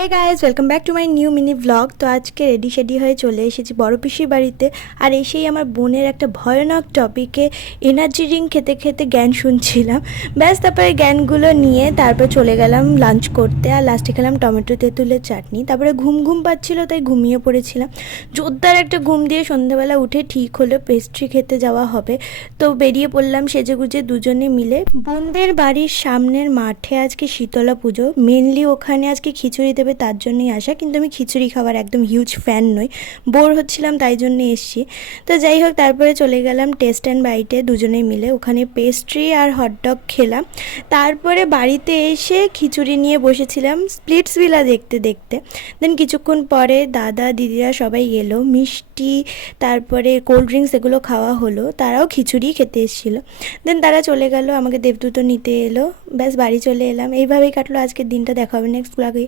Hey guys welcome back to my new mini blog. তো আজকে ready হয়ে চলে এসেছি বড় পিসির বাড়িতে। আর এসেই আমার বোনের একটা ভয়ানক টপিকে এনার্জি ড্রিঙ্ক খেতে খেতে জ্ঞান শুনছিলাম। ব্যাস তারপরে জ্ঞানগুলো নিয়ে তারপর চলে গেলাম লাঞ্চ করতে। আর লাস্টে খেলাম টমেটো তেঁতুলের চাটনি। তারপরে ঘুম পাচ্ছিলো তাই ঘুমিয়ে পড়েছিলাম। জোরদার একটা ঘুম দিয়ে সন্ধ্যাবেলা উঠে ঠিক হলো পেস্ট্রি খেতে যাওয়া হবে। তো বেরিয়ে পড়লাম সেজেগুজে দুজনে মিলে। বোনদের বাড়ির সামনের মাঠে আজকে শীতলা পুজো, মেনলি ওখানে আজকে খিচুড়ি দেবে তার জন্যই আসা। কিন্তু আমি খিচুড়ি খাবার একদম হিউজ ফ্যান নই, বোর হচ্ছিলাম তাই জন্য এসছি। তো যাই হোক তারপরে চলে গেলাম টেস্ট অ্যান্ড বাইটে দুজনে মিলে। ওখানে পেস্ট্রি আর হটডগ খেলাম। তারপরে বাড়িতে এসে খিচুড়ি নিয়ে বসেছিলাম স্প্লিটসভিলা দেখতে দেখতে। দেন কিছুক্ষণ পরে দাদা দিদিরা সবাই এলো, মিষ্টি তারপরে কোল্ড ড্রিঙ্কস এগুলো খাওয়া হলো। তারাও খিচুড়ি খেতে এসেছিলো। দেন তারা চলে গেল, আমাকে দেবদূত নিতে এলো। ব্যাস বাড়ি চলে এলাম। এইভাবেই কাটলো আজকের দিনটা। দেখা হবে নেক্সট ব্লগে।